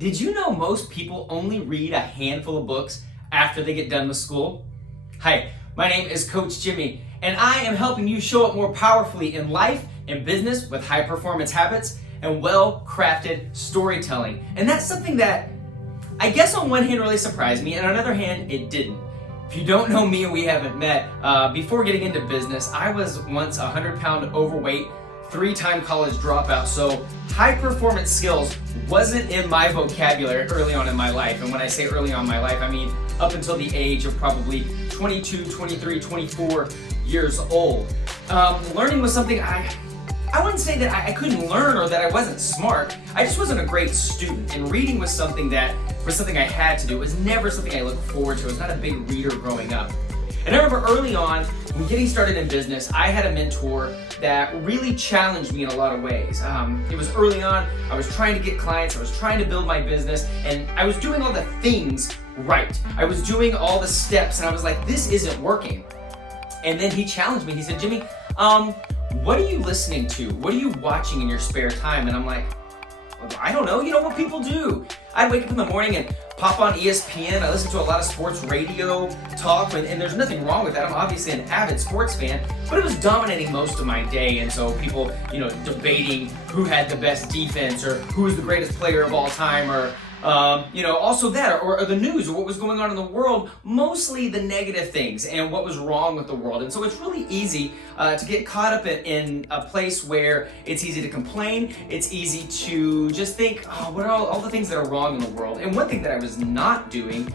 Did you know most people only read a handful of books after they get done with school? Hi, my name is Coach Jimmy, and I am helping you show up more powerfully in life and business with high performance habits and well-crafted storytelling. And that's something that I guess on one hand really surprised me, and on the other hand, it didn't. If you don't know me and we haven't met, before getting into business, I was once a 100-pound overweight, 3-time college dropout, so high performance skills wasn't in my vocabulary early on in my life. And when I say early on in my life, I mean up until the age of probably 22, 23, 24 years old. Learning was something I wouldn't say that I couldn't learn or that I wasn't smart. I just wasn't a great student, and reading was something I had to do. It was never something I looked forward to. I was not a big reader growing up. And I remember early on, when getting started in business, I had a mentor that really challenged me in a lot of ways. It was early on, I was trying to get clients, I was trying to build my business, and I was doing all the things right. I was doing all the steps, and I was like, this isn't working. And then he challenged me. He said, Jimmy, what are you listening to? What are you watching in your spare time? And I'm like, I don't know, what people do. I'd wake up in the morning and pop on ESPN. I listen to a lot of sports radio talk, and there's nothing wrong with that. I'm obviously an avid sports fan, but it was dominating most of my day. And so people, debating who had the best defense or who was the greatest player of all time, or also that, or the news, or what was going on in the world, mostly the negative things and what was wrong with the world. And so it's really easy to get caught up in a place where it's easy to complain, it's easy to just think, what are all the things that are wrong in the world? And one thing that I was not doing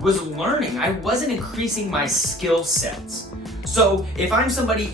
was learning. I wasn't increasing my skill sets. So if I'm somebody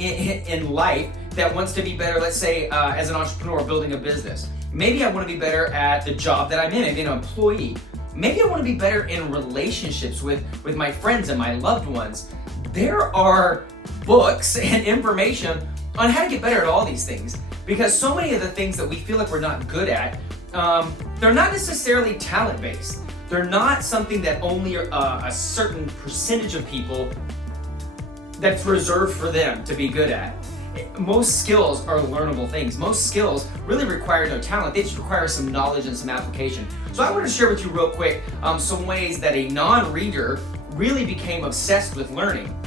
in life that wants to be better, let's say as an entrepreneur building a business, maybe I want to be better at the job that I'm in, maybe an employee. Maybe I want to be better in relationships with my friends and my loved ones. There are books and information on how to get better at all these things, because so many of the things that we feel like we're not good at, they're not necessarily talent-based. They're not something that only a certain percentage of people that's reserved for them to be good at. Most skills are learnable things. Most skills really require no talent. They just require some knowledge and some application. So I want to share with you real quick some ways that a non-reader really became obsessed with learning.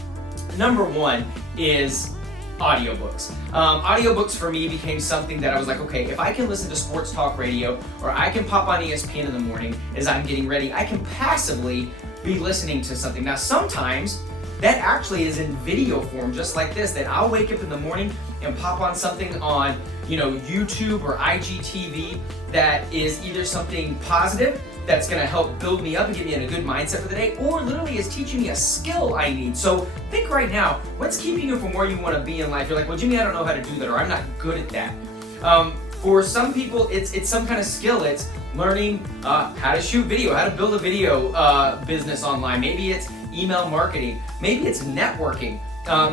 Number one is audiobooks. Audiobooks for me became something that I was like, okay, if I can listen to sports talk radio, or I can pop on ESPN in the morning as I'm getting ready, I can passively be listening to something. Now sometimes that actually is in video form, just like this, that I'll wake up in the morning and pop on something on, YouTube or IGTV that is either something positive that's gonna help build me up and get me in a good mindset for the day, or literally is teaching me a skill I need. So think right now, what's keeping you from where you wanna be in life? You're like, well, Jimmy, I don't know how to do that, or I'm not good at that. For some people, it's some kind of skill. It's learning how to shoot video, how to build a video business online. Maybe it's email marketing. Maybe it's networking.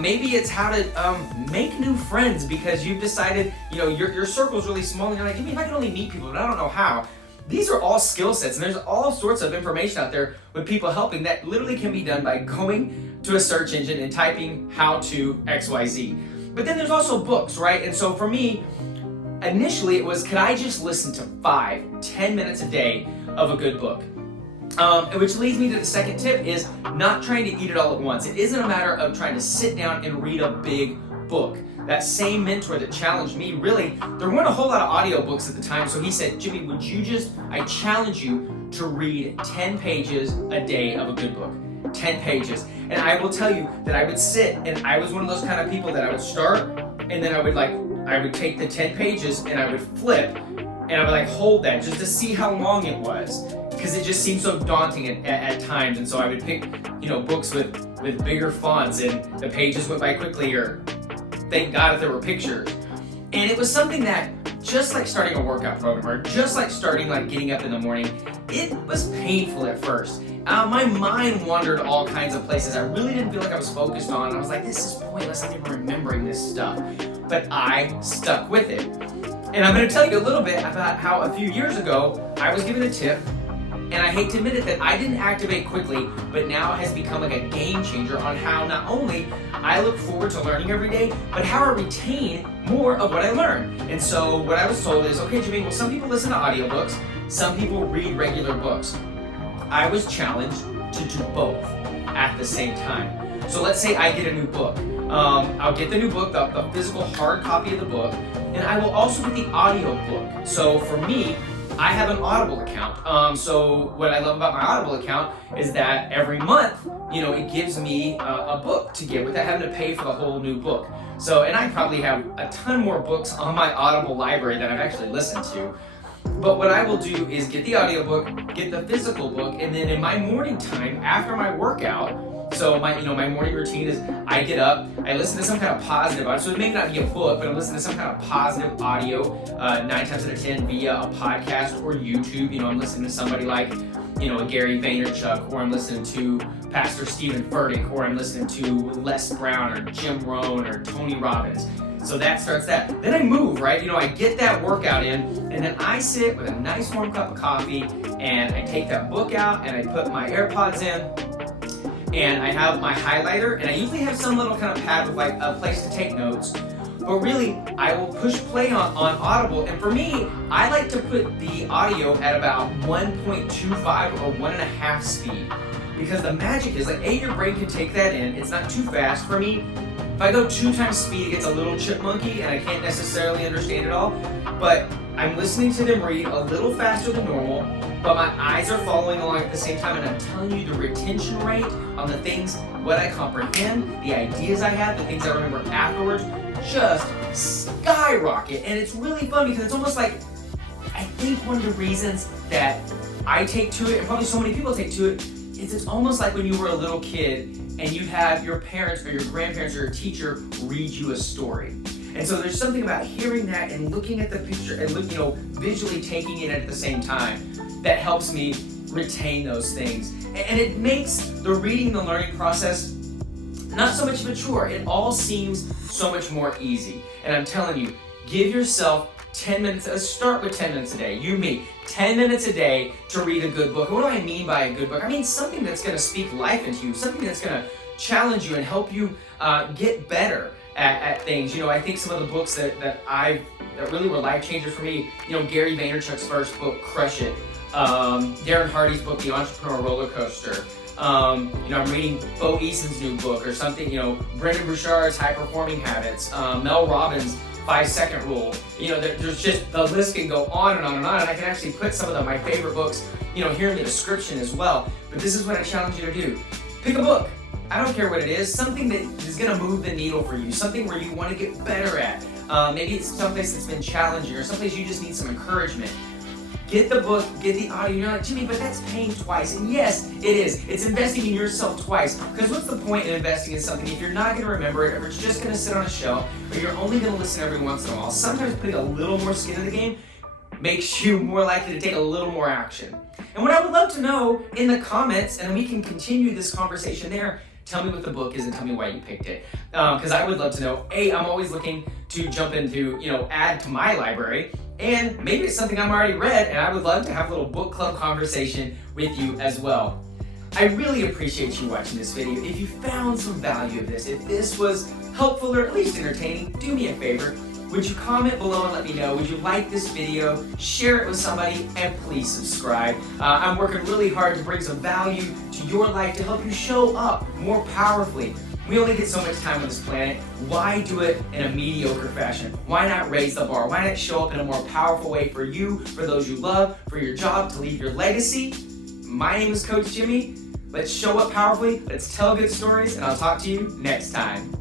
Maybe it's how to make new friends, because you've decided, your circle's really small, and you're like, Jimmy, if I can only meet people, but I don't know how. These are all skill sets, and there's all sorts of information out there with people helping that literally can be done by going to a search engine and typing how to XYZ. But then there's also books, right? And so for me, initially it was, could I just listen to 5-10 minutes a day of a good book? Which leads me to the second tip, is not trying to eat it all at once. It isn't a matter of trying to sit down and read a big book. That same mentor that challenged me, really, there weren't a whole lot of audiobooks at the time, so he said, Jimmy, I challenge you to read 10 pages a day of a good book. 10 pages. And I will tell you that I would sit, and I was one of those kind of people that I would start, and then I would take the 10 pages and I would flip, and I would hold that just to see how long it was, because it just seemed so daunting at times. And so I would pick, books with bigger fonts, and the pages went by quickly, or thank God if there were pictures. And it was something that, just like starting a workout program, or just like starting getting up in the morning, it was painful at first. My mind wandered all kinds of places I really didn't feel like I was focused on. And I was like, this is pointless, I'm even remembering this stuff. But I stuck with it. And I'm gonna tell you a little bit about how a few years ago, I was given a tip, and I hate to admit it, that I didn't activate quickly, but now has become a game changer on how not only I look forward to learning every day, but how I retain more of what I learn. And so what I was told is, okay, Jimmy, well, some people listen to audiobooks, some people read regular books. I was challenged to do both at the same time. So let's say I get a new book. I'll get the new book, the physical hard copy of the book, and I will also get the audio book. So for me, I have an Audible account. So what I love about my Audible account is that every month, it gives me a book to get without having to pay for the whole new book. So, and I probably have a ton more books on my Audible library that I've actually listened to. But what I will do is get the audiobook, get the physical book, and then in my morning time after my workout, so my morning routine is I get up, I listen to some kind of positive audio. So it may not be a book, but I'm listening to some kind of positive audio 9 times out of 10 via a podcast or YouTube. I'm listening to somebody like, a Gary Vaynerchuk, or I'm listening to Pastor Stephen Furtick, or I'm listening to Les Brown or Jim Rohn or Tony Robbins. So that starts that. Then I move, right? I get that workout in, and then I sit with a nice warm cup of coffee, and I take that book out, and I put my AirPods in, and I have my highlighter, and I usually have some little kind of pad with like a place to take notes. But really, I will push play on Audible, and for me, I like to put the audio at about 1.25 or 1.5 speed. Because the magic is your brain can take that in, it's not too fast. For me, if I go 2 times speed, it gets a little chipmunky and I can't necessarily understand it all. But I'm listening to them read a little faster than normal, but my eyes are following along at the same time, and I'm telling you the retention rate on the things, what I comprehend, the ideas I have, the things I remember afterwards, just skyrocket. And it's really fun because it's almost like, I think one of the reasons that I take to it, and probably so many people take to it, is it's almost like when you were a little kid and you'd have your parents or your grandparents or your teacher read you a story. And so there's something about hearing that and looking at the picture and visually taking it at the same time that helps me retain those things. And it makes the reading and the learning process not so much of a chore. It all seems so much more easy. And I'm telling you, give yourself 10 minutes, let's start with 10 minutes a day. 10 minutes a day to read a good book. What do I mean by a good book? I mean something that's going to speak life into you, something that's going to challenge you and help you get better at things. I think some of the books that really were life changers for me, Gary Vaynerchuk's first book, Crush It, Darren Hardy's book, The Entrepreneur Roller Coaster. I'm reading Bo Eason's new book or something, Brendon Burchard's High Performing Habits, Mel Robbins' 5-second rule. There's just, the list can go on and on and on, and I can actually put some of my favorite books, here in the description as well. But this is what I challenge you to do. Pick a book. I don't care what it is, something that is going to move the needle for you, something where you want to get better at. Maybe it's someplace that's been challenging or someplace you just need some encouragement. Get the book, get the audio. You're like, Jimmy, but that's paying twice. And yes, it is. It's investing in yourself twice. Because what's the point in investing in something if you're not going to remember it, or it's just going to sit on a shelf, or you're only going to listen every once in a while? Sometimes putting a little more skin in the game makes you more likely to take a little more action. And what I would love to know in the comments, and we can continue this conversation there, tell me what the book is and tell me why you picked it. Because I would love to know. I'm always looking to jump into, add to my library. And maybe it's something I'm already read, and I would love to have a little book club conversation with you as well. I really appreciate you watching this video. If you found some value of this, if this was helpful or at least entertaining, do me a favor. Would you comment below and let me know? Would you like this video? Share it with somebody, and please subscribe. I'm working really hard to bring some value to your life to help you show up more powerfully. We only get so much time on this planet. Why do it in a mediocre fashion? Why not raise the bar? Why not show up in a more powerful way for you, for those you love, for your job, to leave your legacy? My name is Coach Jimmy. Let's show up powerfully. Let's tell good stories, and I'll talk to you next time.